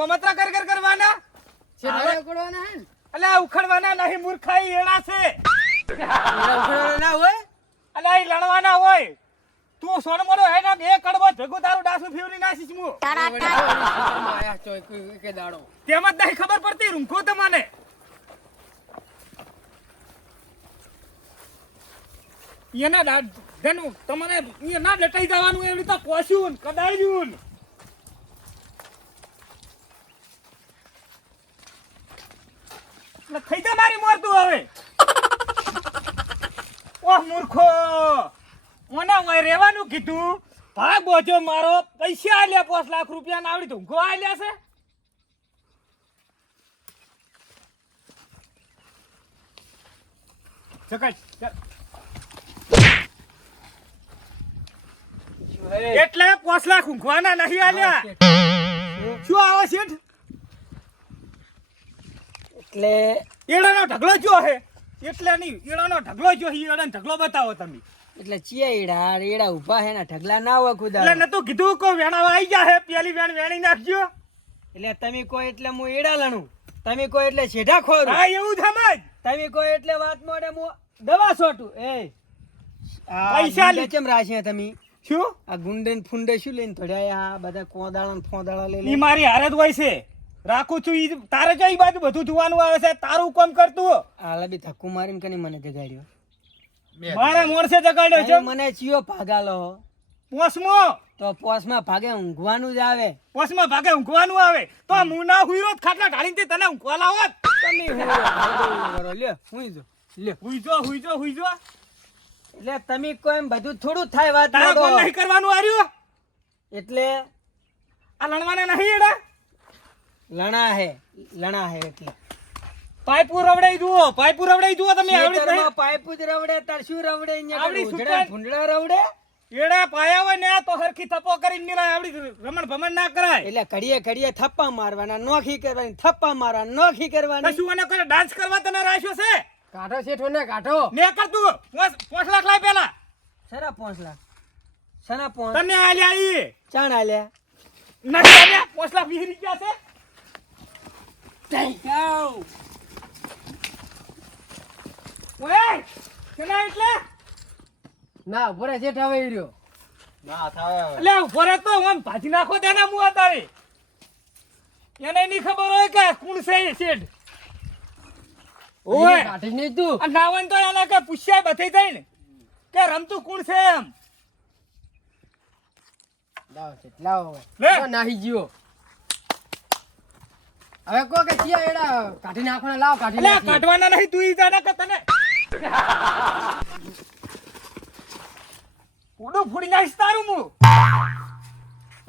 ગોમત્રા કર કર કરવાના? છે ભાઈ હે અલે ઉખડવાના નહીં મૂર્ખાઈ એડા છે. ઉખડવાના ના હોય? અલે લણવાના હોય. તું સોન મરો હે ના બે કડવો ભેગું તારું ડાસું ફેવરી હું. વળી આયા છો એક- દાડો. તેમ જ નહીં ખબર પડતી રૂંખો તમને. એના દા- તમને એ ના લટાઈ જવાનું એવી રીતે કોસ્યું ને કદાયું ને. એટલે થઈ જા મારી મોરતું હવે ઓહ મૂર્ખો મને ઓય રહેવાનું કીધું ભાગ બોજો મારો પૈસા આલ્યા પાંચ લાખ રૂપિયા ના આવડી ઊંઘો આલ્યા છે. એટલે પાંચ લાખ ઊંઘવાના નહીં આલ્યા. શું આવે છે એટલે એડાનો ઢગલો જો હે એટલે નહીં એડાનો ઢગલો જો હે એડાનો ઢગલો બતાવો તમે. એટલે ચિયા એડા એડા ઊભા હે ને ઢગલા ના હોય ખુદા. એટલે નતું કીધું કો વેણા આવી જા હે? પેલી વેણ વેણી નાખજો. એટલે તમે કોઈ એટલે હું એડા લણું. તમે કોઈ એટલે છેઢા ખોર. હા એવું સમજ તમે કહો એટલે વાત મોડે હું દવા છોટું એ પૈસા લે કેમ રાખ્યા તમે? શું? આ ગુંડે ને ફૂંડે શું લઈને થોડ્યા આ બધા કોદાળા ને ફોદાળા લઈ ઈ મારી હારત હોય છે. રાખું છું ઈ તારે જો બાજુ બધું જોવાનું આવે છે. તારું કામ કરતું હાલ બી ધક્કું મારીને કને મને જગાડ્યો? મારા મોરસે જગાડ્યો છે. મને ચિયો ભાગાલો. પોસમો. તો પોસમાં ભાગે ઊંઘવાનું જ આવે. પોસમાં ભાગે ઊંઘવાનું આવે. તો મુના હુઈ રોત ખાટલા ઢાળીને તને ઊંઘવા લાવો તમે કરો. લ્યો હું જો લે હુઈ જો હુઈ જો હુઈ જો એટલે તમે કોઈ એમ બધું થોડું જ થાય વાત તારા કોણ નહીં કરવાનું આર્યું. એટલે આ લણવાના નહીં એડા લણા હે લણા હે એટલે. પાઇપુ રવડાઈ જુઓ પાઇપુ રવડાઈ જુઓ તમે આવડી નહીં. પાઇપ જ રવડે તાર શું રવડે? અહીંયા આવડી કઈ સુકાન- રવડે? એડા પાયા હોય ને તો હરખી થપ્પો કરીને નિરાય આવડી રમણ ભમણ ના કરાય. એટલે ઘડીએ ઘડીએ થપ્પા મારવાના નોખી કરવાની થપ્પા મારવાના નોખી કરવાની. શું અને કરે ડાન્સ કરવા તને રાખ્યો છે? કાઢો શેઠો ને કાઢો. ને કર તું પોસ પોસ લાખ લાય પેલા. સરા પોંચ લાખ? સના પોંચ તને આલ્યા ઈ. ચાણ આલ્યા? નથી આલ્યા પોસ લાખ વિહરી ગયા છે. ઓય કેના એટલે? ના ઉપર શેઠ હવે ઈ રહ્યો. એટલે ઊભો રહે તો આમ ભાજી નાખો તેના મું તારે એને ની ખબર હોય કે કોણ છે એ શેઠ. ઓય કાઢી નહીં તું. આ નાવન તો એના કે પૂછ્યા બધી થઈ ને કે રમતું કોણ છે એમ? લાવો શેઠ લાવો લે. નાહી ગયો. હવે કો કે ચિયા એડા કાઢી નાખવાના લાવ કાઢી નાખ કાઢવાના નહીં તું ઈ જાણે કે તને ઉડું ફૂડી નાખીશ તારું હું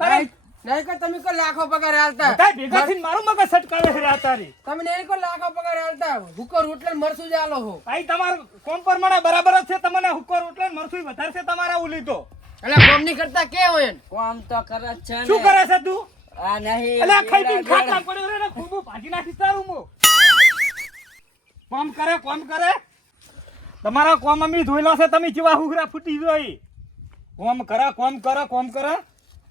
તારે નહીં કે તમે કો લાખો પગાર હાલતા તાય ભેગા થઈને મારું મગજ સટકાવે છે તારી. તમે નહીં કો લાખો પગાર હાલતા હુકો રોટલે મરસું જ આલો હો. ભાઈ તમારું કોમ પ્રમાણે બરાબર જ છે તમને હુક્કો રોટલો મરસું વધારે છે તમારા ઉલી તો એટલે કોમની કરતા કે હોય કોમ તો કરે છે શું કરે છે તું? આ નહીં એટલે ખાઈ પીને ખાતા પડ્યો રે ખૂબ ભાજી નાખી તારું હું કોમ કરે કોમ કરે. તમારા કોમ અમી ધોઈલો છે તમે જેવા હુગરા ફૂટી જોઈ. કોમ કરા કોમ કરા કોમ કરા.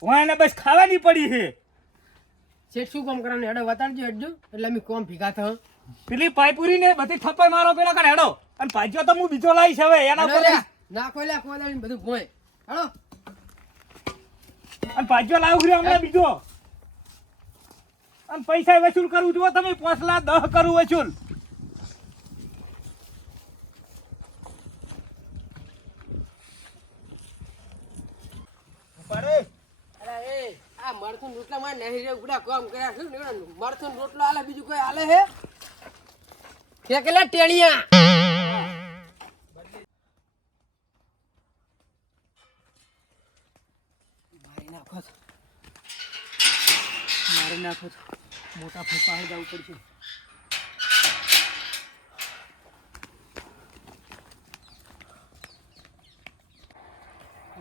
હું એને બસ ખાવાની પડી છે. શેઠ શું કોમ કરવાનું હેડો વતાડજો હેડજો. એટલે અમે કોમ ભેગા થયો પેલી પાઈપુરી ને બધી થપ્પા મારો પેલા કાઢ. હેડો. અને ભાજ્યો તો હું બીજો લાવીશ હવે. એના પર ના લ્યા. નાખો લ્યા કોદાળી બધું ભોય. હેડો. અને ભાજ્યો લાવું છે હમણાં બીજો. અને પૈસા વસૂલ કરવું જુઓ તમે. પાંચ લાખ દહ કરું વસૂલ. અરે, એ, આ મરથું રોટલા માં નહીં રે ઉડા કામ કર્યા નીકળે મરથું રોટલો આલે, બીજું કોઈ આલે હે? ફેંકેલા ટેણિયા. મારી નાખો મારી નાખો મોટા ફેફા જવું પડશે.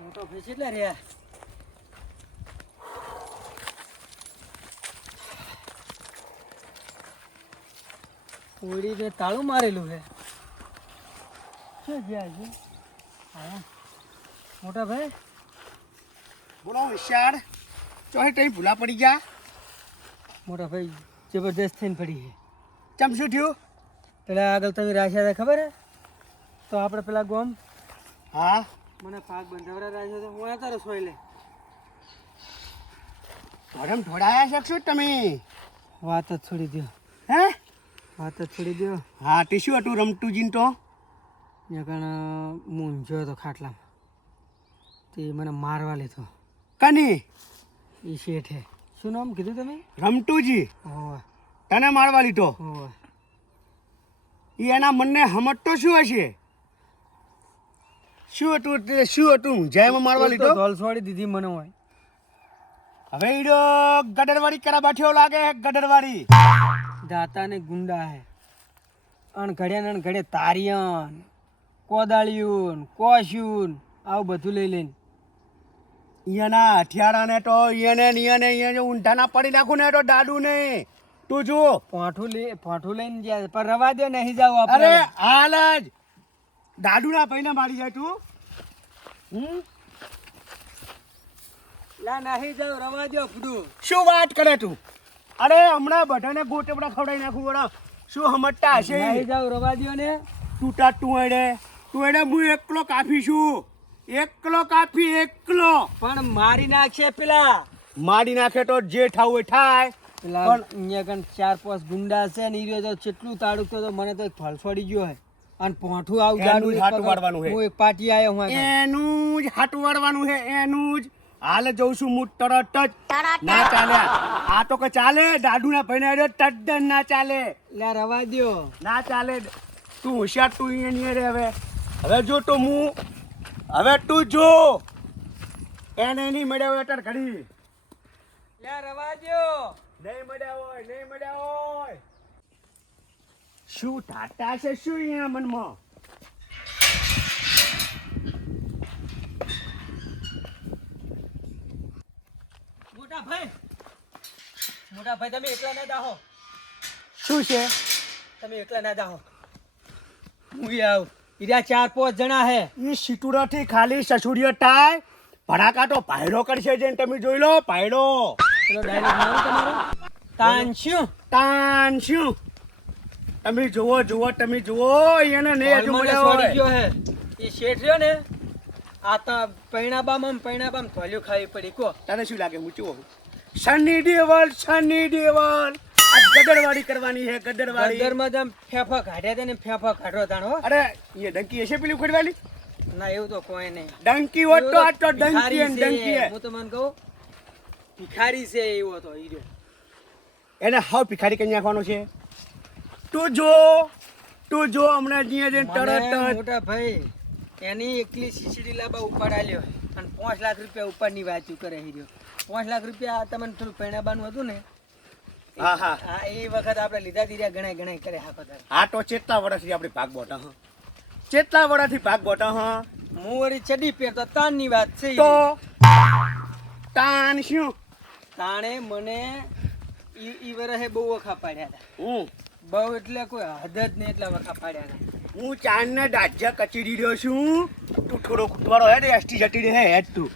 મોટો ફેસી એટલે રે ઓડી ને તાળું મારેલું છે. શું ગયા છે? હા. મોટા ભાઈ? બોલો વિશાળ ચોહે ટઈ ભૂલા પડી ગયા. મોટા ભાઈ જબરદસ્ત થઈને પડી છે. ચમ શું થયું? પેલા આગળ તમે રાખ્યા હતા ખબર હે? તો આપણે પેલા ગોમ હા. મને પાક બંધાવરા રાખ્યો તો હું તારો સોઈ લે. ધોરમ ઢોળાયા શકશો તમે? વાત જ છોડી દો હે? વાત તો છોડી દો હા તે શું હતું રમતુજીન તો? ત્યાં મૂંઝ્યો હતો ખાટલામાં. તે મને મારવા લીધો કની? એ શેઠે. શું નામ કીધું તમે? રમતુજી. હોવે. તને મારવા લીધો? હોવે. ઈ એના મનને સમજતો શું હશે? શું હતું શું હતું? જયમાં મારવા લીધો? ધોલસવાડી દીધી મને હોય. હવે ઈડો ગડરવાડી કરા બાઠ્યો લાગે ગડરવાળી. દાતા ને ગુંડા હે. અણ ઘડ્યા ને અણ ઘડે તારિયન કોદાળિયું કોશ્યુન આવું બધું લઈ લઈને. અહીંયાના હથિયારાને તો અહીંયાને ને અહીંયાને અહીંયા ઊંધાના પડી નાખું ને તો દાડુ ને તું જો પાઠું લઈ પાઠું લઈને જાય પણ રવા દે નહીં જાવ અરે હાલ જ. દાદુના ભાઈને મારી જાય તું. હમ? લા નહીં જાવ રવા દે ફૂડું શું વાત કરે તું? અરે હમણાં બધાને ગોટેપડા ખવડાવી નાખું વડા. શું સમજતા હશે? નહીં જાવ રવા દો ને. તૂટા તું એડે હું એકલો કાફી છું. એકલો કાફી એકલો. પણ મારી નાખશે પેલા. મારી નાખે તો જે એ થાય. પેલા પણ- અહીંયા કણ ચાર પાંચ ગુંડા છે ને ઈ રહ્યો તો કેટલું તાડુકતો તો મને તો એક ગયો હે. અને પોઠું આવું જાડું પકડ- વાળવાનું હે. હું એક પાટી આયો હું એનું જ હાટું વાળવાનું છે એનું જ. હાલ જઉં છું હું તરત જ. ના ચાલે. આ તો કે ચાલે. દાદુના ભાઈ ને તદ્દન ના ચાલે. લે રવા દો ના ચાલે. તું હોશિયાર તું અહીંયા નહીં રે હવે. હવે જો તો હું હવે તું જો. એને નહીં મળ્યા હોય અત્યારે ઘડી. લે રવા દ્યો. નહીં મળ્યા હોય નહીં મળ્યા હોય. શું ટાટા છે શું અહીંયા મનમાં? મોટા ભાઈ મોટા ભાઈ તમે એકલા ના દાહો શું છે? તમે એકલા ના દાહો હું આવ. ઈરા ચાર પાંચ જણા હે. એ સિટુરાથી ખાલી સસુડીઓ ટાય ભડાકા તો પાયડો કરશે જેને તમે જોઈ લો પાયડો. પેલો તમારો. તાનશ્યું તાન તમે જુઓ જુઓ તમે જુઓ એને નહીં હજુ મળ્યો હે. એ શેઠ રહ્યો ને આ તો આમ ને પૈણાબામાં થોલ્યું ખાવી પડી. કો તને શું લાગે? હું ચૂવો શનિ દેવલ શનિ દેવલ. આ ગદરવાડી કરવાની છે ગદરવાડી ગદરમાં જેમ ફેફા કાઢ્યા હતા ને ફેફા કાઢો તાણ હો. અરે એ ડંકી હશે પેલી ઉખડવાલી? ના એવું તો કોઈ નહીં. ડંકી હોત તો આ તો ડંકી એન ડંકી હે. હું તો મન કહું ભિખારી છે એવો તો હીરો એને હાવ ભિખારી કઈ નાખવાનો છે. તું જો તું જો હમણાં જીએ જઈને તરત મોટા ભાઈ એની એકલી સીસીડી લાંબા ઉપાડાલ્યો અને પાંચ લાખ રૂપિયા ઉપરની વાત કરે હીરો પાંચ લાખ રૂપિયા તમને થોડું પહેણાબાનું હતું ને? હા હા. હા એ વખત આપણે લીધા દીધા ગણાય ગણાય કરે હા બધા હા તો ચેટલા વર્ષથી આપણે ભાગ બોટા હા? ચેટલા વર્ષથી ભાગ બોટા હા? હું વળી ચડી પહેરતો તાનની વાત છે તો? તાન શું? તાણે મને ઈ ઈ વરહે બહુ વખા પાડ્યા હતા. હું? બહુ એટલે કોઈ હદ જ નહીં એટલા વખા પાડ્યા હતા. હું ચાંદને દાજ્યા કચડી રહ્યો છું. તું થોડો કુટવાળો હે ને એસટી જટી હે હેડ તું.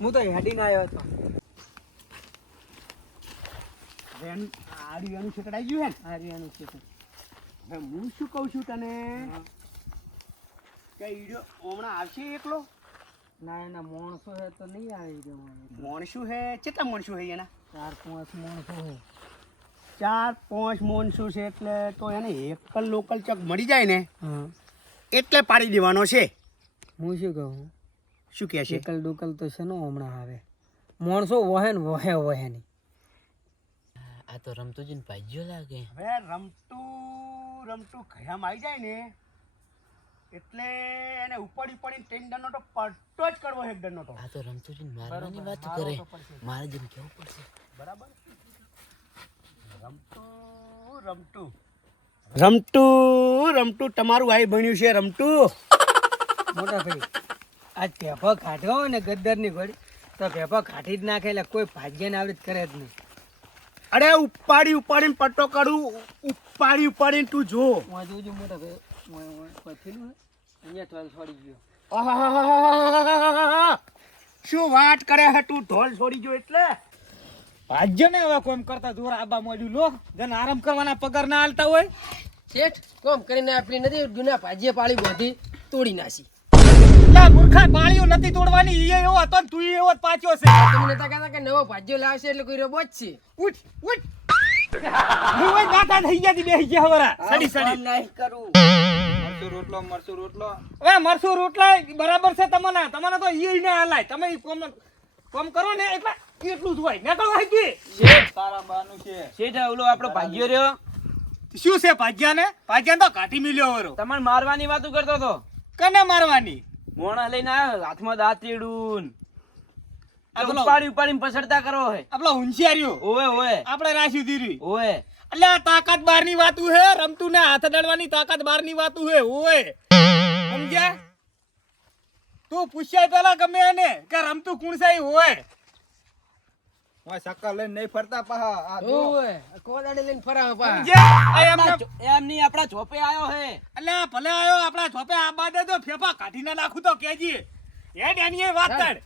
હું તો હેડીને આવ્યો હતો બેન આડિયાનું છેકડાઈ ગયું હે ને? આર્યાનું છે. હવે હું શું કહું છું તને? કે ઈડો હમણાં આવશે એકલો? ના એના માણસો હે તો નહીં આવી રહ્યો મોણસો હે? કેટલા મોણસું હે એના? ચાર પાંચ માણસો હે. ચાર પાંચ મોણસું છે એટલે તો એને એક લોકલ ચક મળી જાય ને હા. એટલે પાડી દેવાનો છે. હું શું કહું? શું કહે છે? એકલ ડુકલ તો છે ને હમણાં આવે. માણસો વહે ને વહે વહે નહીં. આ તો રમતુજીને ભાજ્યો લાગે. હવે રમતું રમતું ખયામ આવી જાય ને એટલે એને ઉપાડી ત્રણ દંડનો તો પટ્ટો જ કરવો દંડનો તો. આ તો રમતુજીને મારવાની વાત કરે. મારે જેમ કેવું પડશે. બરાબર. રમટુ રમતું. રમતું તમારું ભાઈ ભણ્યું છે રમટું મોટા ભાઈ આ ભેફા કાઢવા હોય ને ગદ્દરની ઘોડી તો ભેફા કાઢી જ નાખે એટલે કોઈ ભાગ્યને આવડત કરે જ નહીં. અરે ઉપાડી ઉપાડીને પટ્ટો કાઢું ઉપાડી ઉપાડીને તું જો. હું જોઉં છું મોટા ભાઈ હું અહીંયા ઢોલ છોડી ગયો. શું વાત કરે હે તું? ઢોલ છોડી ગયો એટલે? ભાજ્ય ને હવે કોમ કરતા જોર આબા મોડ્યું લો. જેને આરામ કરવાના પગાર ના હાલતા હોય. શેઠ કોમ કરીને આપણી નથી જૂના ભાજીએ પાળી બોધી તોડી નાસી લા મૂર્ખા પાળીઓ નથી તોડવાની ઈ એવો હતો ને તું એવો જ પાછો છે. તમે નતા કહેતા કે નવો ભાજીઓ લાવશે એટલે કોઈ રોબો જ છે? ઉઠ ઉઠ. હું ઓય નાટા થઈ ગયા બેહી ગયા હવરા સડી સડી. નહીં કરું. હવે મરસું રોટલા બરાબર છે તમને તમને તો ઈ ના હાલાય. તમે ઈ કોમ કોમ કરો ને એટલે એટલું જ હોય? નીકળો હોય છે. શેઠ ઓલો આપણો ભાગ્યો રહ્યો? શું છે ભાજ્યા ને ભાજ્યા તો કાઢી મિલ્યો વરો. તમારે મારવાની વાતો કરતો હતો? કને મારવાની? મોણા લઈને આવ્યો હાથમાં દાંતીડું ઉપાડી ઉપાડીને પસડતા કરો હે આપણો હુંશિયારીઓ. ઓવે ઓવે. આપણે રાશી દીરી ઓવે. એટલે આ તાકાત બારની વાતું હે રમતું ને હાથ દળવાની તાકાત બારની વાતું હે ઓવે. સમજ્યા? તું પૂછ્યા પેલા ગમે એને કે રમતું કુણસાઈ છે હોય ઓય કોદાડી લઈને ફરાવ પા સમજ્યા? આ એમને- એમ નહીં આપણા ચોપે આવ્યો હે. અલ્યા ભલે આયો આપણા છોપે આ બાદે તો ફેફા કાઢીને નાખું તો કેજી. એની વાત કર.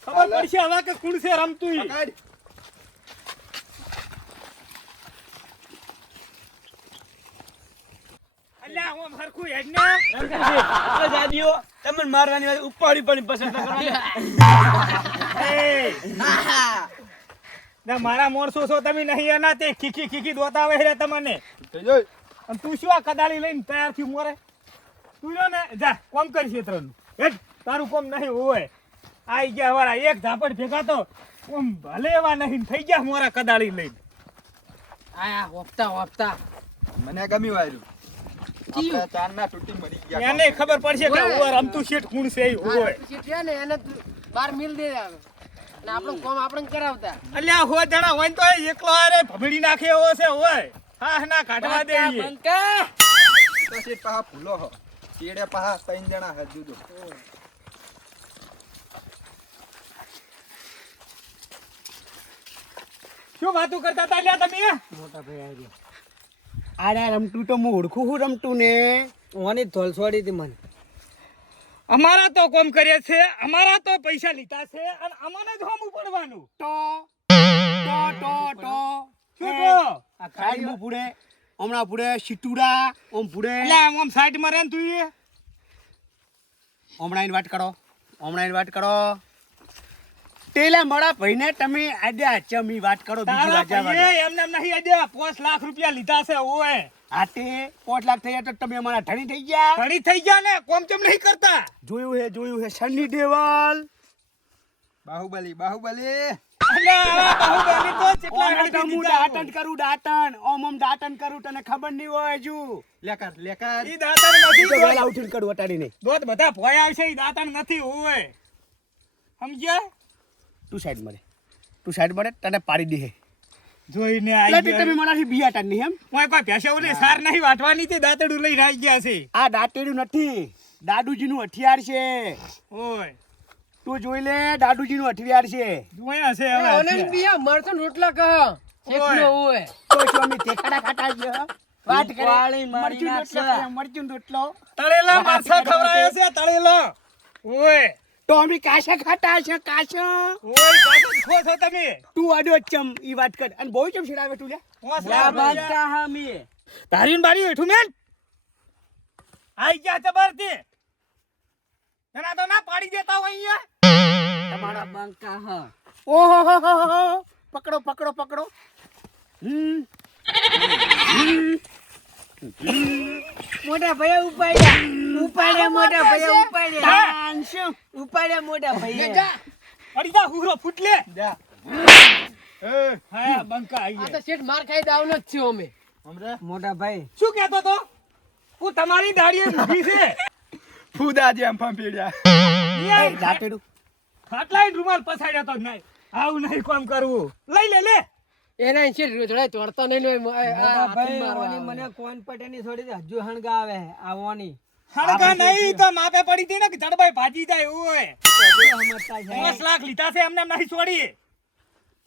ખબર પડશે હવે કે કોણ છે રમતું અલ્યા હું હરખું હેડ ને આપણે દાદીઓ તમને મારવાની વાત ઉપાડી ના મારા મોરસો છો તમે નહીં એના તે ખીખી ખીખી દોતા આવે રે તમને. અને તું શું આ કદાળી લઈને તૈયાર થયું મોરે? તું જો ને જા કોમ કરી ક્ષેત્રનું હેટ તારું કોમ નહીં હોય. આઈ ગયા વાળા એક ઝાપડ ભેગા તો કોમ ભલે એવા નહીં થઈ ગયા મોરા કદાળી લઈને. આયા હોપતા હોપતા. મને ગમ્યું આયરું આપણે ચારના તૂટી મરી ગયા એને ખબર પડશે કે ઓવર રમતું શેઠ કોણ છે હોય. શેઠ છે ને એને બાર મિલ દે આવે. અને આપણું કોમ આપણે કરાવતા. અલ્યા હો જણા હોય તો એકલો અરે ભમડી નાખે એવો છે હોય. હા ના કાઢવા દે ઈ. તો શેઠ પાહા ફૂલો હો. ચેડે પાહા ત્રણ જણા હે જુદો. શું વાતું કરતા હતા અલ્યા તમે? મોટા ભાઈ આવી આડા રમતું તો હું ઓળખું હું રમતું ને ઓની થોલ છોડી હતી મને. અમારા તો કોમ કરે છે અમારા તો પૈસા લીધા છે અને અમને જ હોમ પડવાનું તો? તો તો તો. શું તો આ સાઈડમાં પૂડે હમણાં પૂડે સિટુડા ઓમ પૂડે એટલે આમ આમ સાઈડમાં રહે ને તું હમણાં વાત કરો હમણાં વાત કરો. તેલા મળા ભાઈને તમે આજે ચમી વાત કરો બીજી વાત જવા એમને એમ નહીં આજે 5 લાખ રૂપિયા લીધા છે ઓય હાથે પાંચ લાખ થયા તો તમે અમારા ધણી થઈ ગયા. ધણી થઈ ગયા ને કોમ ચમ નહીં કરતા? જોયું હે જોયું હે સન્ની દેવાલ. બાહુબલી બાહુબલી. એટલે બાહુબલી તો કેટલા ઓમ હું કરું ઓમ કરું તને ખબર નહીં હોય હજુ. લેકર લેકર. ઈ દાંતણ નથી વેલા ઉઠીને કરું અટાડીને દોત બધા ભોય આવશે ઈ નથી ઓય સમજ્યા? તું સાઈડ મળે. તું સાઈડ મળે તને પાડી દે જોઈને આવી તમે મારાથી બિયા નહીં એમ? કોઈ કોઈ ભેંસોને સાર નહીં વાટવાની તે દાંતડું લઈને આવી ગયા છે. આ દાંતેડું નથી. દાદુજીનું હથિયાર છે. ઓય. તું જોઈ લે દાદુજીનું હથિયાર છે. જોયા છે હવે ઓને બિયા મરતો રોટલા કહો. એકનો હોય તો અમે તેખાડા ખાટા છે વાત કરે. મારી મરચું રોટલો. મરચું રોટલો. તળેલા માછા ખવડાવે છે તળેલો. ઓય. તો અમે કાશા ખાતા છે કાશા. ઓય કાકા ખો છો તમે. તું આડો ચમ ઈ વાત કર. અને બહુ ચમ છેડાવે તું લે. વા બાતા હામી તારીન બારી હેઠું મેન આઈ ગયા જબરથી એના તો ના પાડી દેતા હોય અહીંયા. તમારા બંકા હ. ઓહો હો હો. પકડો પકડો પકડો. હમ. મોટા ભાઈ ઉપાડ્યા. ઉપાડ્યા મોટા ભાઈ ઉપાડ્યા. શું? ઉપાડ્યા મોટા ભાઈ અડી જા હુરો ફૂટલે. જા. હા. બંકા આઈ આ તો શેઠ માર ખાઈ દાવનો જ છે અમે. હમરે? મોટા ભાઈ. શું કહેતો તો? હું તમારી દાડીએ ઊભી છે. ફૂદા જેમ દાંતેડું ખાટલાઈ રૂમાલ પછાડ્યો તો નહીં. આવું નહીં કોમ કરવું. લઈ લે લે. એના છે રોજડા તોડતો નહીં આવે. મને કોન પટેની છોડી હજુ હણગાવે આવવાની. હણગા નહીં તો માપે પડી હતી ને કે જડબાઈ ભાજી જાય એવું હોય સમજતા પાંચ લાખ લીધા છે એમને નહીં છોડી.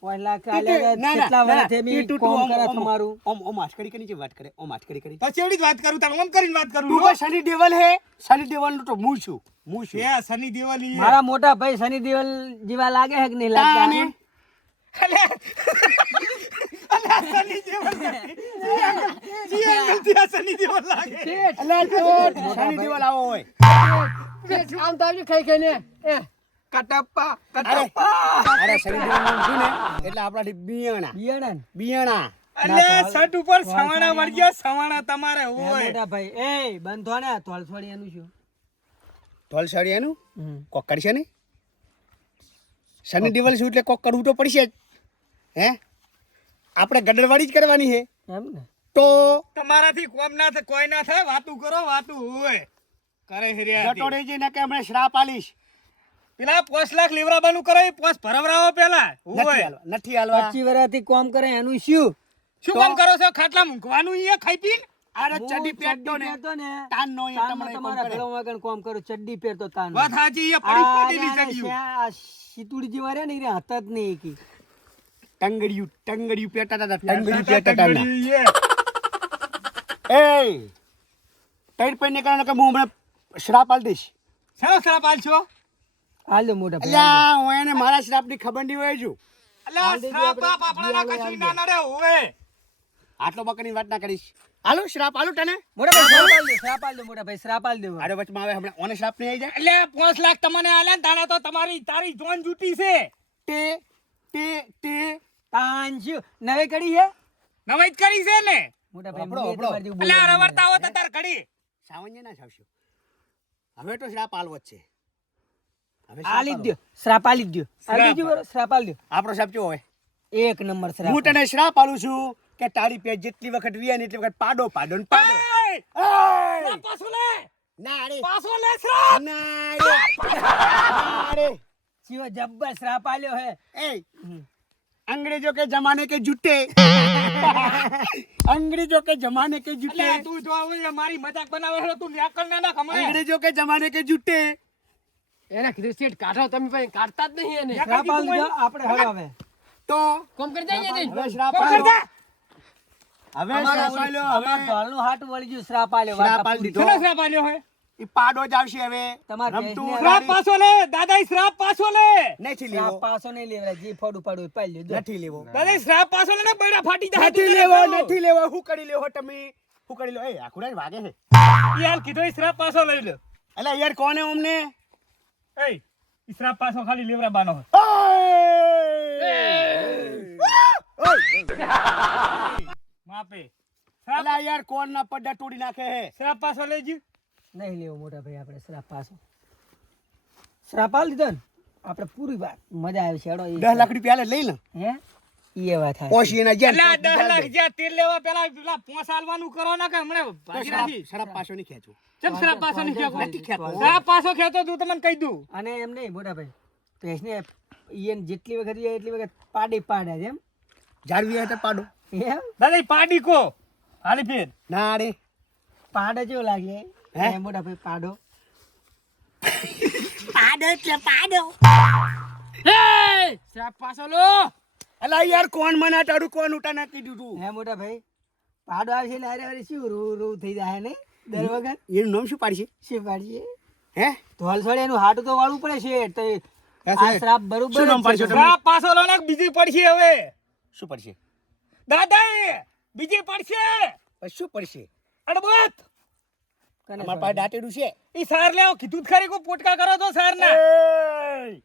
પાંચ લાખ તું- આલ્યા તું- ના, ના, કેટલા ના, વર્ષથી મેં તું- તું- તું કોમ ઓમ- કરે ઓમ- તમારું? ઓમ ઓમ હાચકડી વાત કરે ઓમ હાચકડી કરી પછી એવડી વાત કરું તારે ઓમ કરીને વાત કરું શનિ દેવલ હે શનિ દેવલનું તો હું છું હું છું. દેવલ મારા મોટા ભાઈ શનિ દેવલ જેવા લાગે છે કે નહીં આ સની દેવલ નથી. જી અંકલથી આ સની દેવલ લાગે. અલા શનિ દેવલ આવો હોય. આમ તો આવજો ખાઈ ખાઈને. એ. કટપ્પા અરે અરે શનિ દેવલનું ને? એટલે આપણાથી બિયાણા. બિયાણા. બિયાણા. અલે સટ ઉપર સવાણા સવાણા તમારે હોય. મોટા ભાઈ. એ બંધો ને એનું શું? સાડિયાનું હમ. કોક ને શનિ દેવલ શું એટલે કોક કરવું તો પડશે હે? આપણે ગડરવાડી જ કરવાની છે. એમ ને? તો તમારાથી કોમ ના થાય કોઈ ના થાય વાતું કરો વાતું હોય. કરે હિરિયા જતો ને કે હમણાં શ્રાપ આલીશ. પેલા પોસ લાખ લેવરાબાનું કરો એ પોસ ભરવરાવો પેલા. નથી હોય. હાલવા નથી હાલવા. પચીસ વર્ષથી કોમ કરે એનું શું? શું કામ કરો છો? ખાટલા મૂકવાનું અહીંયા ખાઈ પી અરે ચડ્ડી પહેરતો ને. તાન નો. તમને કોમ તમારા ઘરો વાગણ કોમ કરો ચડ્ડી પહેરતો તાન વાત હાજી એ પડી પડીની ચડ્યું આ સીતુડી જેવા રે ને રે હતા જ નહીં એકી. ટંગડિયું ટંગડિયું પેટા હતા ટંગડિયું પેટા હતા એ. એ ટાઈટ પૈને કારણે કે હું હમણાં શ્રાપ આલ દઈશ. શાનો શ્રાપ આલશો? હાલ દો મોટા ભાઈ અલ્યા હું એને મારા શ્રાપની ખબર નહીં હોય છું. અલ્યા શ્રાપ બાપ આપણા કશું ના નડે હોય આટલો બકરની વાત ના કરીશ. હાલો શ્રાપ હાલો તને. મોટા ભાઈ શ્રાપ આલ દે શ્રાપ આલ દે મોટા ભાઈ શ્રાપ આલ દે આડે વચમાં આવે હમણાં ઓને શ્રાપ નહીં આવી જાય. એટલે પાંચ લાખ તમને આલે ને તાણા તો તમારી તારી જોન જૂટી છે. તે તે તે તાન નવે નવી કડી છે નવાઈ જ કરી છે ને? મોટા ભાઈ નહીં. રવડતા હો તાર કડી. સાવન્ય ના છાવશો હવે તો શ્રાપ આલવો જ છે. હવે આલી દયો. દ્યો. શ્રાપ આલી દ્યો. આલી શ્રાપ. દીધું શ્રાપ આલી દ્યો. આપણો શ્રાપ કેવો હોય? એક નંબર શ્રાપ. હું તને શ્રાપ આલું છું કે તારી પેજ જેટલી વખત ને એટલી વખત પાડો પાડો ને પાડો! પાછો લે. ના રે પાછો લે શ્રાપ. ના રે ના રે જીવો જબ્બર શ્રાપ આલ્યો હે. ए अंग्रेजों के जमाने के जूते अंग्रेजों के जमाने के जूते એટલે તું જો હવે મારી મજાક બનાવે છે તું ન્યાકલ ના નાખ હમણાં. अंग्रेजों के जमाने के जूते એના કીધું શેઠ કાઢો તમે ભાઈ કાઢતા જ નહીં એને શ્રાપ આલી દીધો આપણે હવે હવે तो કોમ કરી દઈએ ને હવે શ્રાપ પકડ આલ્યો. જા. હવે શ્રાપ આલ્યો, અમાર હવે ઢોલનું હાટ વળી ગયું શ્રાપ આલ્યો શ્રાપ વાટા આલી પૂરી. દીધો. શેનો શ્રાપ આલ્યો હોય ઈ પાડો જ આવશે હવે. રમતું. શ્રાપ પાછો લે દાદા શ્રાપ પાછો લે. નથી શ્રાપ પાછો નહીં લેવડાય. જી ફોડું પાડું પાડી લેજો. નથી લેવો. દાદા શ્રાપ પાછો લે ને બૈડા ફાટી જાય નથી લેવો નથી લેવો હું કરી લેવો તમે? હું કરી લો એ આખુડા વાગે છે. યાર કીધો શ્રાપ પાછો લઈ લે. એટલે યાર કોને અમને? એ શ્રાપ પાછો ખાલી લેવરા બાનો હોય માપે. અલા યાર કોણ ના પડદા તોડી નાખે હે શ્રાપ પાછો લેજી જી નહીં લેવો મોટા ભાઈ આપણે શ્રાપ પાછો. શ્રાપ આલી દીધો ને. આપણે પૂરી વાત મજા આવે છે હેડો દસ લાખ રૂપિયા લઈ લે. હે? ઈ વાત થાય. પોસી એના જેમ દસ લાખ જ્યાં તેલ લેવા પેલા પેલા પોસ આલવાનું કરો ને કે હમણાં ભાગી શરાબ પાછો નહીં ખેંચવું ચમ શ્રાપ પાછો નહીં ખેંચવો? નથી ખેંચવો. શ્રાપ પાછો ખેંચો તું તમને કહી દઉં. અને એમ નહીં મોટા ભાઈ ભેંસને ઈયન જેટલી વખત એટલી વખત પાડી પાડે છે એમ. જાળવી હોય તો પાડો. એમ? દાદા પાડી કો. હાલી ફેર. ના રે. પાડો જેવો લાગે. હે? મોટા ભાઈ પાડો. એ શ્રાપ પાછો લો. અલા યાર કોણ મને તારું કોણ ઉઠા ના કીધું તું? હે મોટા ભાઈ પાડો આવશે ને અરે અરે શું રૂ રૂ થઈ જાય ને? દર વખત? એનું નામ શું પાડશે? શું પાડશે? હે? ધોલ છોડે એનું હાટું તો વાળવું પડે છે. તો આ શ્રાપ બરોબર શું નામ. પાડશો? શ્રાપ પાછો લો ને બીજી પડશે હવે. શું પડશે? દાદા બીજી પડશે. શું પડશે? અડબત! અમારા પાસે દાંતેડું છે. ઈ સાર લેવો કીધું જ ખરી કો પોટકા કરો તો સાર ના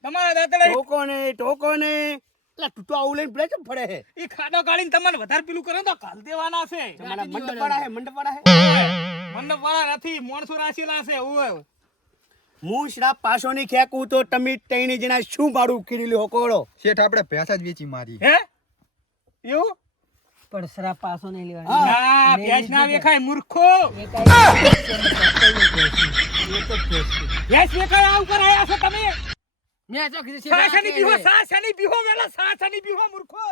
તમારા દાંતડા ટોકો ને ટોકો ને એટલે તું તો આવું લઈને પડે કેમ પડે હે? ઈ ખાડો કાઢીને તમને વધારે પેલું કરો તો કાલ દેવાના છે. તમારા મંડપ પડા હે મંડપ પડા હે? મંડપ પડા નથી મોણસો રાશીલા છે ઓય હું શ્રાપ પાછો નહીં ખેકું તો તમે ત્રણે જણા શું મારું ઉકેલી લો કોળો? શેઠ આપણે પૈસા જ વેચી મારી. હે? એવું? પણ શ્રાપ પાસો નહીં લેવાનો. ના ભેંસ ના વેખાય મૂર્ખો! એ તો છે. ભેંસ વેખાય આવું કરાયા છો તમે? મેં જો કીધું સાસની બીહો શેઠ સાસની બીહો વેલા સાસની બીહો મૂર્ખો!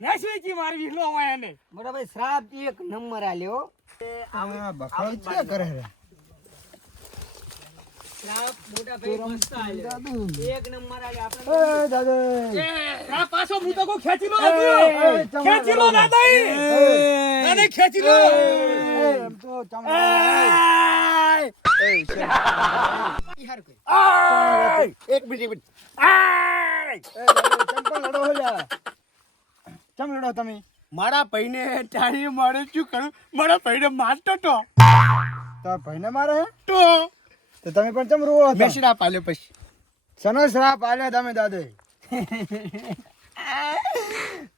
ભેંસ વેચી મારી વિહલો હોય એને. મોટા ભાઈ શ્રાપ એક નંબર આલ્યો. આ ક્યાં કરે છે શ્રાપ મોટા ભાઈ મસ્ત આલ્યો. એક મિનિટ ચમ લડો તમે? મારા ભાઈને ટાળી મારે શું કરું? મારા ભાઈને મારતો તો. તારા ભાઈને મારે? તો. તો તમે પણ ચમ રોવો મેં શ્રાપ પાલ્યો પછી? સનો શ્રાપ આલ્યો તમે દાદે?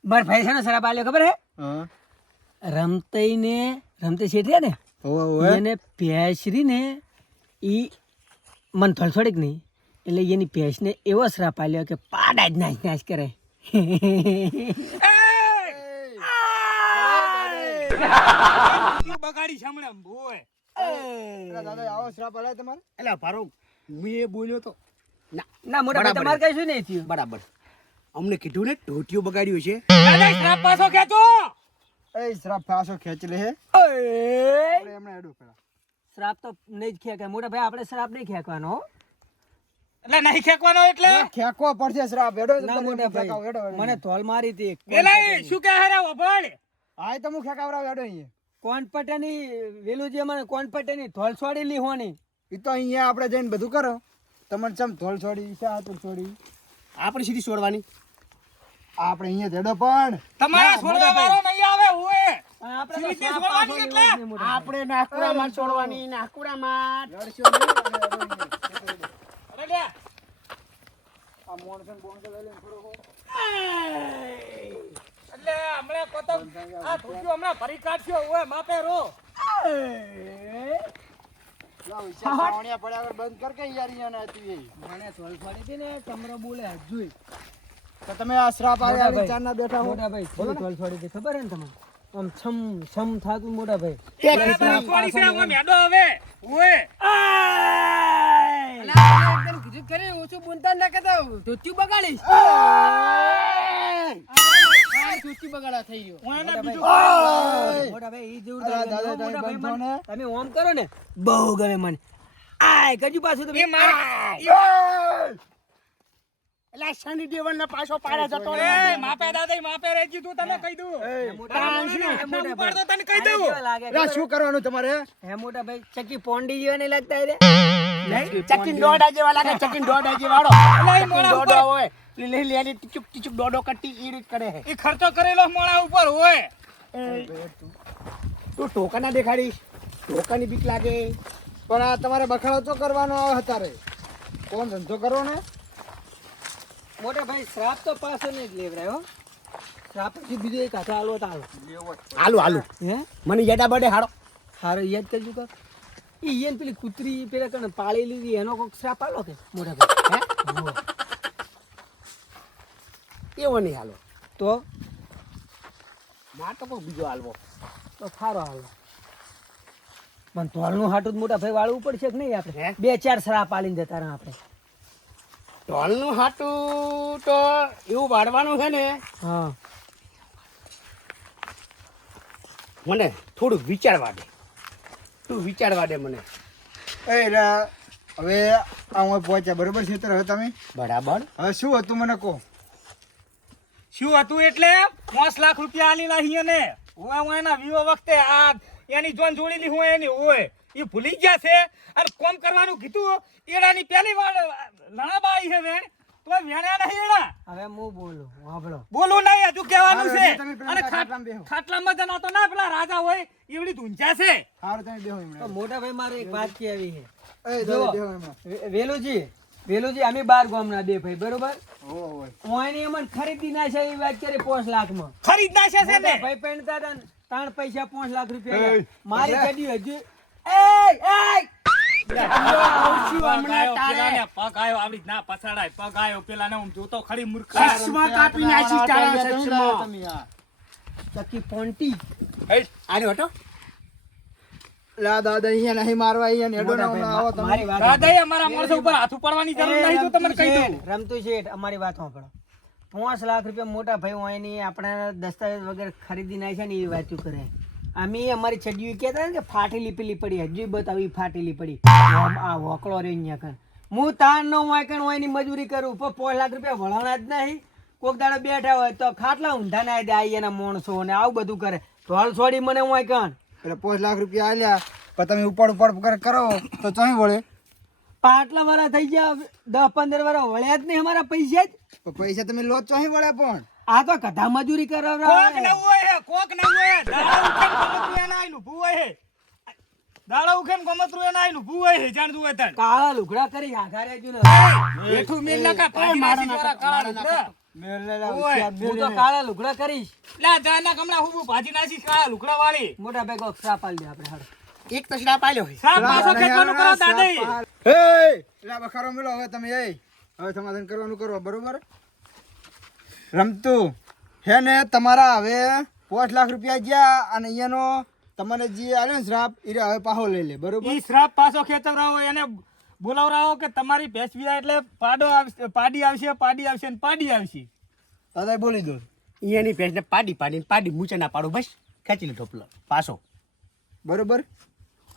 મારા ભાઈ સનો શ્રાપ આલ્યો ખબર હે? હા. રમતઈ ને રમતે શેઠિયા ને? એને પેશરી ને ઈ મન થોડી નહીં એટલે એની ભેંસને એવો શ્રાપ આલ્યો કે પાડા જ નાશ નાશ કરે. બગાડી સાંભળે બોય દાદા આવો શ્રાપ આલ્યા તમારે? એટલે ભારો હું એ બોલ્યો તો. ના ના મોટા ભાઈ તમારે કઈ શું નહીં થયું? બરાબર. અમને કીધું ને ઢોટિયું બગાડ્યું છે. દાદા શ્રાપ પાછો ખેંચો! એ શ્રાપ પાછો ખેંચી લે હે. ઓય! એડું પેલા શ્રાપ તો નહીં જ ખેંકાય મોટા ભાઈ આપણે શ્રાપ નહીં ખેંકવાનો એટલે નહીં ખેંચવાનો એટલે? ખેંચવો પડશે શ્રાપ. એડો ના મોટા ભાઈ. મને ધોલ મારી હતી પેલા એ શું કહે હરા વભાડ હા એ તો હું ખેંચાવરાવ એડો અહીંયા. કોણ વેલું જે મને કોનપટેની પટાની થોલ હોની. એ તો અહીંયા આપણે જઈને બધું કરો. તમને ચમ ધોળ છોડી હાથું છોડી? આપણે સીધી છોડવાની. આપણે અહીંયા જડો પણ. તમારા છોડવા વાળો નહીં આવે ઓય આપણે નાકુડામાં છોડવાની નાકુડામાં આ મોણસન બોણસન લઈ લઈને. એટલે હમણાં પતંગ આ ધોતિયો હમણાં ભરી કાઢશો ઓય માપે રો લાવ, વિચાર પડ્યા બંધ કર કે યાર અહીંયા ના હતી એ. મને થોલ છોડી હતી ને તમરો બોલે હજુય તો તમે આ શ્રાપ મોટા આવ્યા ભાઈ. ખરી, ઓછું બોલતા ના કરતા ધોતિયું બગાડીશ. ધોતિયું બગાડા થઈ ગયો. ઓય ને મોટા ભાઈ. ઈ જેવું અલા, થાય દાદા, મોટા તમે ભાઈ મને- તમે ઓમ કરો ને બહુ ગમે મને. આય કજુ પાછું તમે. એ મારે એટલે શનિ દેવન પાછો પાડે જતો એ માપે દાદા માપે રહેજી તું તમે કહી દઉં. તને કહી શું કરવાનું તમારે? હે મોટા ભાઈ ચકી પોંડી જેવા નહીં લાગતા રે. ચકીન દોડા જેવા લાગે ચકીન દોડા જેવા દોડો હોય લીલી લીલી ટીચુક ટીચુક દોડો કટી ઈ રીત કરે હે. એ ખર્ચો કરેલો મોળા ઉપર હોય. તું ટોકા ના દેખાડીશ? ટોકાની બીક લાગે. પણ આ તમારે બખાડો તો કરવાનો આવે અત્યારે. કોણ ધંધો કરો ને? મોટા ભાઈ શ્રાપ તો પાસે નહીં જ લેવડાયો હો. શ્રાપ પછી બીજો એક હાથે આલો તાલો હાલું હાલું. હે? મને યાડા બડે હાડો હારો. યાદ કરજો કાક ઈ પેલી કૂતરી પેલા કને પાળી લીધી એનો કોક શ્રાપ આલો કે મોટા ભાઈ હે? એવો નહીં હાલો. તો? ના તો કોઈ બીજો હાલવો. તો ખારો હાલો. પણ ઢોલનું હાટું મોટા ભાઈ વાળવું પડશે કે નહીં આપણે? બે ચાર શ્રાપ આલીને જતા રહ્યા આપણે. ઢોલનું હાટું તો એવું વાળવાનું છે ને હા. મને થોડુંક વિચારવા દે. તું વિચારવા દે મને. એ હવે આ હું પહોંચ્યા. બરોબર છે હવે તમે? બરાબર. હવે શું હતું મને કહો? શું હતું એટલે? પાંચ લાખ રૂપિયા આલી લાહી ને હું હું એના વિવો વખતે આ એની જોન જોડેલી હું એની હોય. એ ભૂલી ગયા છે. અને કોમ કરવાનું કીધું. એડાની પહેલી વાર લણાબા આવી છે વેણ તો વેણ્યા નહીં એડા હવે હું બોલું વાપરો બોલું નહીં હજુ કહેવાનું છે. અને ખાટલામાં બેહો. ખાટલામાં જના તો ના પેલા રાજા હોય એવડી ધૂંજા છે. હારું તમે બેહો તો એમણે મોટા ભાઈ મારે એક વાત કહેવી છે. એ. દાદા વે- વેલુજી વેલુજી અમે બાર ગામના બે ભાઈ બરોબર? હો હોય ઓયની અમને ખરીદી ના છે એ વાત કરી પાંચ લાખમાં. ખરીદ ના છે ને ભાઈ પહેણતા હતા ત્રણ પૈસા પાંચ લાખ રૂપિયા મારી ગાડી હજુ દાદા મા- એ કહી રમતું દઉં શેઠ, રમતું શેઠ અમારી વાત સાંભળો. પાંચ લાખ રૂપિયા મોટા ભાઈ હોયની આપણે દસ્તાવેજ વગેરે ખરીદી નાખ્યા ને એ વાતું કરે. અમે અમારી છડીઓ કહેતા ને કે ફાટેલી પેલી પડી હજી બતાવી ફાટેલી પડી. આ વોકળો રે અહીંયા કણ હું તાન નો વાંકણ હોયની મજૂરી કરું પણ પાંચ લાખ રૂપિયા વળાણા જ નહીં. કોક દાડો બેઠા હોય તો ખાટલા ઊંધા ના દે આઈ એના માણસો ને આવું બધું કરે. ઢોળ છોડી મને વાંકણ. એટલે પાંચ લાખ રૂપિયા આલ્યા પણ તમે ઉપાડ ઉપાડ કર- તો ચોઈ વળે. પાટલા વાળા થઈ ગયા દસ પંદર વાળા વળ્યા જ નહીં અમારા પૈસા જ. પૈસા તમે લો ચાહી વળે પણ. આ તો કધા મજૂરી કોક નવું હોય હે, કોક નવું હોય હે. દાડા ઉખેન ગમતરું એના આઈનું ભૂ હોય હે. દાડા ઉખેન ગમતરું એના આઈનું ભૂ હોય હે, જાણ જુએ તાણ. કાળા લુગડા કરી આઘારે રહેજો ને બેઠું મિલ વાળા કાળા લુગડા. હું તો કાળા લુગડા કરીશ. લા, જાના કમલા હું ભાજી નાસી કાળા લુગડા વાળી. મોટા ભાઈ કોક શ્રાપ આલી દે આપણે હારું. એક તો શ્રાપ આલ્યો સાપ પાછો ખેંચવાનું કરો દાદાઈ. હે! એટલે બખારો મેલો હવે તમે એ. હવે સમાધાન કરવાનું કરો બરોબર? રમતું. હે ને તમારા હવે પાંચ લાખ રૂપિયા ગયા અને અહીંયાનો તમને જે આવ્યો ને શ્રાપ એ હવે પાહો લઈ લે બરોબર? ઈ શ્રાપ પાછો ખેંચવરાવો એને બોલાવરાવો કે તમારી ભેંસ વિયા એટલે પાડો આવશે પાડી આવશે પાડી આવશે ને પાડી આવશે. દાદા બોલી દો અહીંયાની ભેંસને પાડી પાડીને પાડી મૂચે ના પાડો બસ ખેંચી લે ઢોપલો પાછો. બરોબર?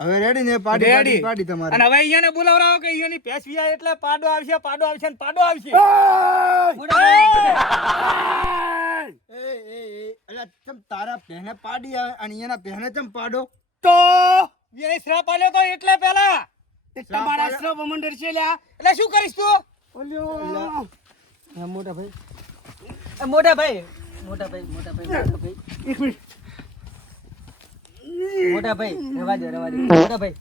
હવે રેડી ને? પાડી પાડી રેડી. પાડી તમારે. અને હવે અહીંયાને બોલાવરાવો કે અહીંયાની પેશ વિયા એટલે પાડો આવશે પાડો આવશે ને પાડો આવશે. એ એ એ અલા ચમ તારા પહેને પાડી આવે અને અહીંયાના પહેને ચમ પાડો? તો? એને શ્રાપ આલ્યો તો એટલે પેલા. તમારા શ્રાપ મંડળ છે લ્યા. એટલે શું કરીશ તું? ઓલ્યો. મોટા ભાઈ. એ મોટા ભાઈ. મોટા ભાઈ મોટા ભાઈ મોટા ભાઈ. એક મિનિટ. મોટા ભાઈ રવા દે રવા દે. મોટા ભાઈ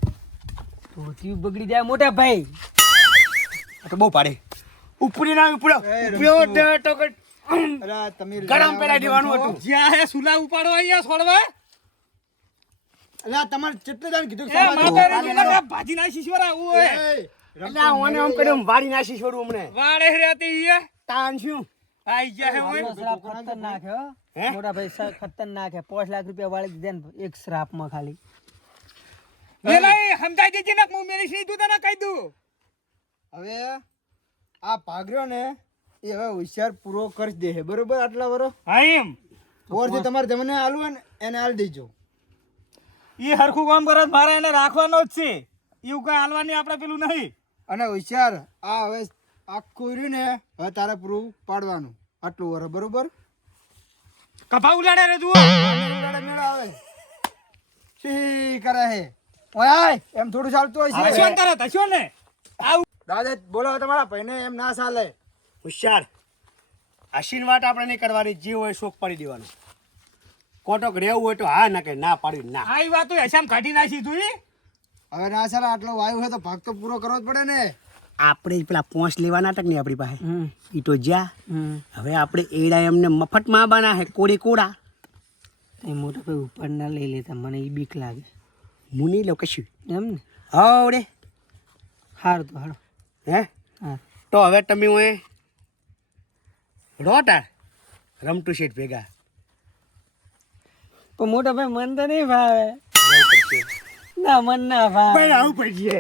ધોતી બગડી જાય મોટા ભાઈ તો બહુ પાડે. ઉપરી ના ઉપરો કઈ અલ્યા તમે ગરમ પેલા દેવાનું હતું. જ્યાં હે સુલા ઉપાડો અહીંયા છોડવા. અલ્યા તમારે કેટલે જાણ કીધું કે મારે? ભાજી ના શીશવરા ઓય એ, એટલે ઓને આમ કર્યું વાડી નાસી છોડું હમણે વાડે રહેતી ઈ તાન શું? આઈ ગયા હે ઓય. શ્રાપ ખતરનાક હે મોટા ભાઈ શ્રાપ ખતરનાક હે. પાંચ લાખ રૂપિયા વાળી દીધા ને એક શ્રાપમાં ખાલી. પેલા એ સમજાઈ દેજે ને હું તું તને કહી દઉં? હવે આ પાઘરો ને એ હવે હોશિયાર પૂરો કરી દે બરોબર આટલા વરો હા એમ. ઓરથી તમારે તમને આલવું ને એને આલ દેજો. એ હરખું કામ કરે મારે એને રાખવાનો જ છે. એવું કઈ હાલવાની આપણે પેલું નહીં. અને હોશિયાર આ હવે આખું રહ્યું ને હવે તારે પૂરું પાડવાનું. આટલું વર બરોબર? કપા ઉલાડે રે તું મેળો આવે. શી કરે હે? ઓય એમ થોડું ચાલતું હોય હશો છે ને તરત હશો ને. આવ. દાદા બોલો તમારા ભાઈને એમ ના ચાલે. હોશિયાર. આશીર્વાદ વાત આપણે નહીં કરવાની જે હોય શોખ પાડી દેવાનું. કોટોક રહેવું હોય તો હા ના કે ના પાડી ના. આ વાત હોય હશામ કાઢી નાખી તું? હવે ના સારા આટલો વાયુ હોય તો ભાગ તો પૂરો કરવો જ પડે ને. આપણે જ પેલા પોંચ લેવાના હતા ને આપણી પાસે. એ તો જ્યાં. હવે આપણે એડા એમને મફતમાં બના હે કોડી કોડા એ મોટા ભાઈ ઉપર ના લઈ લેતા મને એ બીક લાગે. હું નહીં લઉં કશું. એમ ને? હવડે સારું તો હારો હે? હા. તો હવે તમે હું રોટાર રમટુ શેઠ ભેગા. પણ મોટા ભાઈ મન તો નહીં ભાવે. ના મન ના ભાવે. પણ આવું પડશે.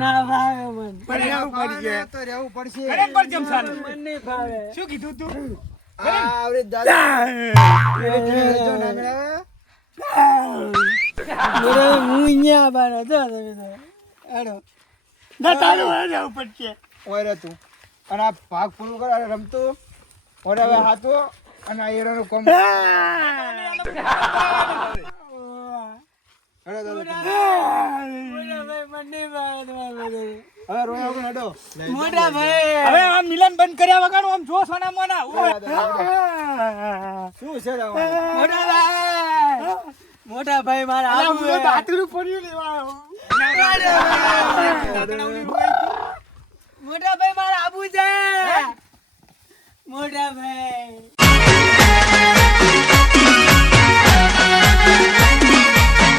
ના ભાવે મન. પણ આવું પડશે. તો રહેવું પડશે. અરે પર જેમ સાલું મન નહીં ભાવે. શું કીધું તું? આવરે આવડે દાદા. રહેજો ના ભાઈ હું અહીંયા આવવાનો જો તમે તો. આડો ના તારું હવે આવું પડશે. ઓય રે તું. અને આ ભાગ પૂરું કર રમતું. ઓરે હવે હાથો અને આ એડાનું કોમ હેડો દાદા મોટા ભાઈ મન નહીં ભાવે તમારા બધા. હવે રોયા મોટા ભાઈ. આ મિલન બંધ કર્યા વગર આમ જો સોના મોના. શું છે? મોટા ભાઈ. મારા આબુ હે. હાથરું પડ્યું લેવા મોટા ભાઈ. મારા આબુ છે. મોટા ભાઈ.